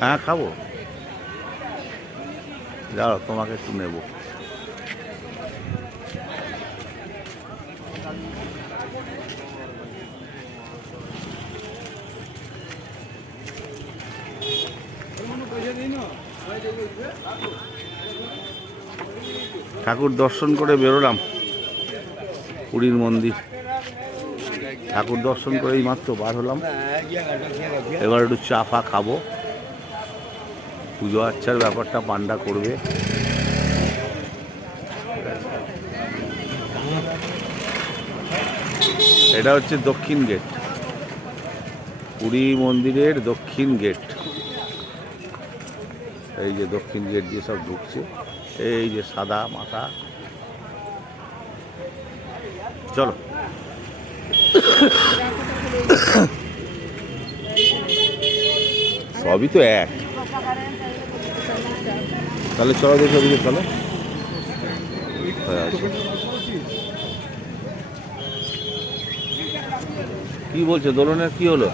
হ্যাঁ খাব। যাও তোমাকে একটু নেব। ঠাকুর দর্শন করে বেরোলাম। পুরীর মন্দির। ঠাকুর দর্শন করে এই মাত্র বার হলাম। এবার একটু চা ফা খাব। পুজো আচ্ছার ব্যাপারটা পান্ডা করবে। এটা হচ্ছে দক্ষিণ গেট। পুরী মন্দিরের দক্ষিণ গেট। এই যে দক্ষিণ গেট দিয়ে সব ঢুকছে। এই যে সাদা মাথা। চলো। সবই তো এক। তাহলে চলো দেখি ওদিকে, চলো। হয়ে। কি বলছে, দোলনের কি হলো?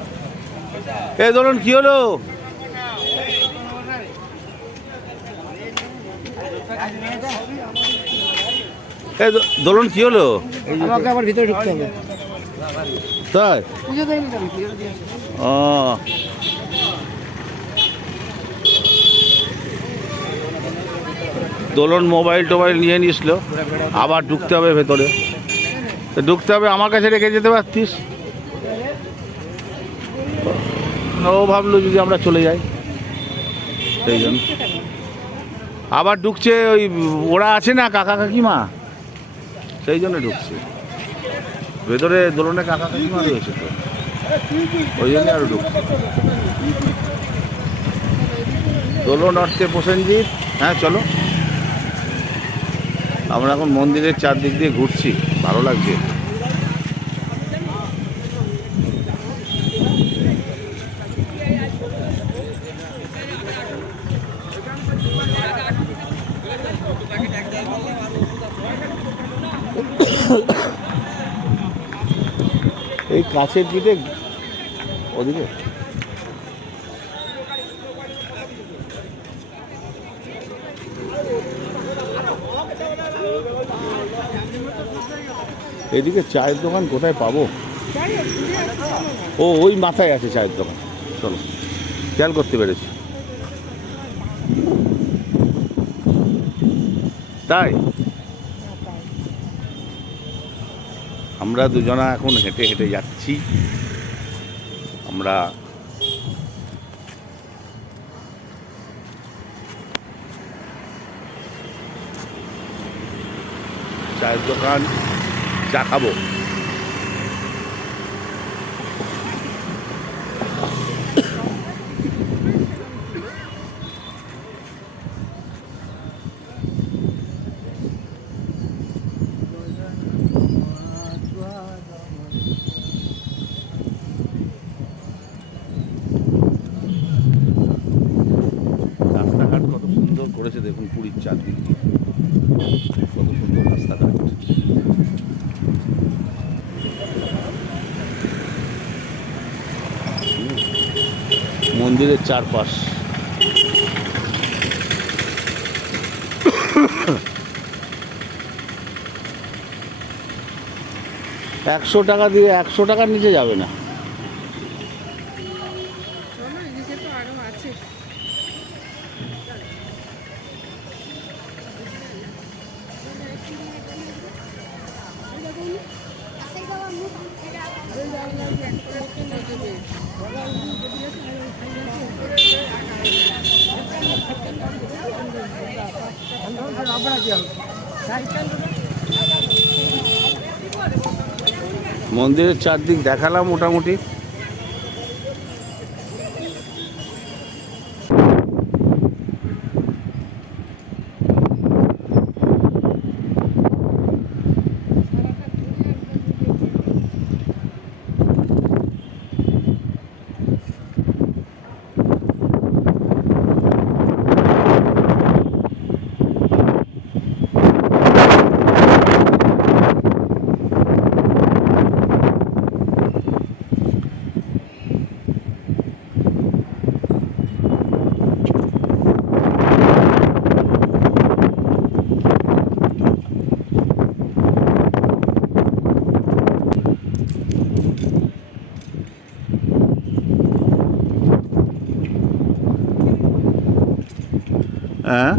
এ, দোলন, কি হলো? দোলন, কি হলো? আমাকে আবার ভিতরে ঢুকতে হবে। তাই। ও। দোলন মোবাইল টোবাইল নিয়ে নিয়েছিল আবার ঢুকতে হবে ভেতরে। তো ঢুকতে হবে আমার কাছে রেখে যেতে পারতিস? ও ভাবলো যদি আমরা চলে যাই। সেই জন্য। আবার ঢুকছে ওই ওরা আছে না কাকা কাকিমা? সেই জন্য ঢুকছে। ভেতরে দোলনে কাকা কাকিমা রয়েছে তো। ওই জন্য আরও দোলন অর্থে প্রসেনজিৎ। হ্যাঁ চলো। আমরা এখন মন্দিরের চারদিক দিয়ে ঘুরছি। ভালো লাগছে। এই কাছের দিকে ওদিকে। এদিকে চায়ের দোকান কোথায় পাবো? ও, ওই মাথায় আছে চায়ের দোকান। চলো, খেয়াল করতে পেরেছি। তাই? আমরা দুজনা এখন হেঁটে হেঁটে যাচ্ছি। আমরা চায়ের দোকান চা খাব রাস্তাঘাট কত সুন্দর করেছে দেখুন পুরীর চারদিক কত সুন্দর রাস্তাঘাট। মন্দিরের চারপাশ। একশো টাকা দিয়ে একশো টাকার নিচে যাবে না। মন্দিরের চারদিক দেখালাম মোটামুটি। হ্যাঁ